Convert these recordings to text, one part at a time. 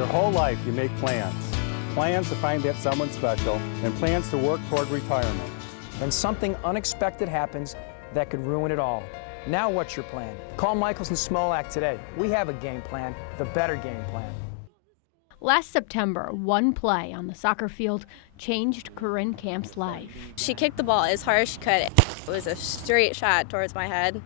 Your whole life you make plans. Plans to find that someone special and plans to work toward retirement. Then something unexpected happens that could ruin it all. Now what's your plan? Call Michaels and Smolak today. We have a game plan, the better game plan. Last September, one play on the soccer field changed Corinne Camp's life. She kicked the ball as hard as she could. It was a straight shot towards my head.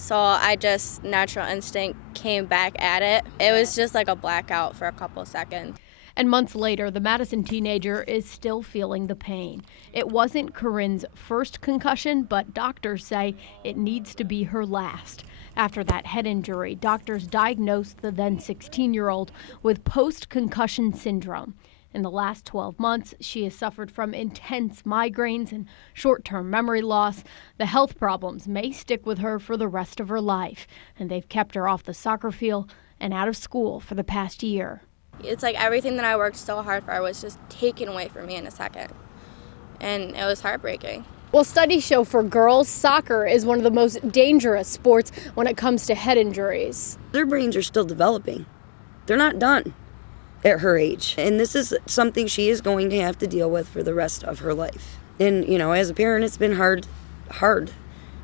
So I just, natural instinct, came back at it. It was just like a blackout for a couple seconds. And months later, the Madison teenager is still feeling the pain. It wasn't Corinne's first concussion, but doctors say it needs to be her last. After that head injury, doctors diagnosed the then 16-year-old with post-concussion syndrome. In the last 12 months, she has suffered from intense migraines and short-term memory loss. The health problems may stick with her for the rest of her life, and they've kept her off the soccer field and out of school for the past year. It's like everything that I worked so hard for was just taken away from me in a second. And it was heartbreaking. Well, studies show for girls, soccer is one of the most dangerous sports when it comes to head injuries. Their brains are still developing. They're not done at her age. And this is something she is going to have to deal with for the rest of her life. And, as a parent, it's been hard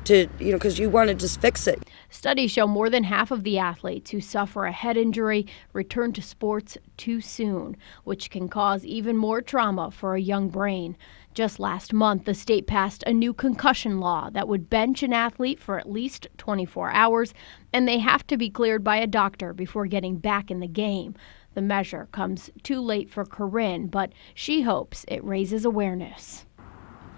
to, because you want to just fix it. Studies show more than half of the athletes who suffer a head injury return to sports too soon, which can cause even more trauma for a young brain. Just last month, the state passed a new concussion law that would bench an athlete for at least 24 hours, and they have to be cleared by a doctor before getting back in the game. The measure comes too late for Corinne, but she hopes it raises awareness.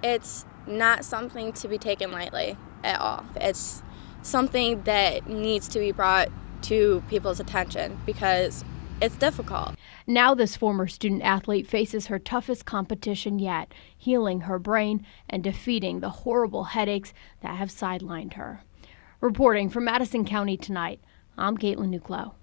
It's not something to be taken lightly at all. It's something that needs to be brought to people's attention because it's difficult. Now this former student athlete faces her toughest competition yet, healing her brain and defeating the horrible headaches that have sidelined her. Reporting from Madison County tonight, I'm Caitlin Nuclo.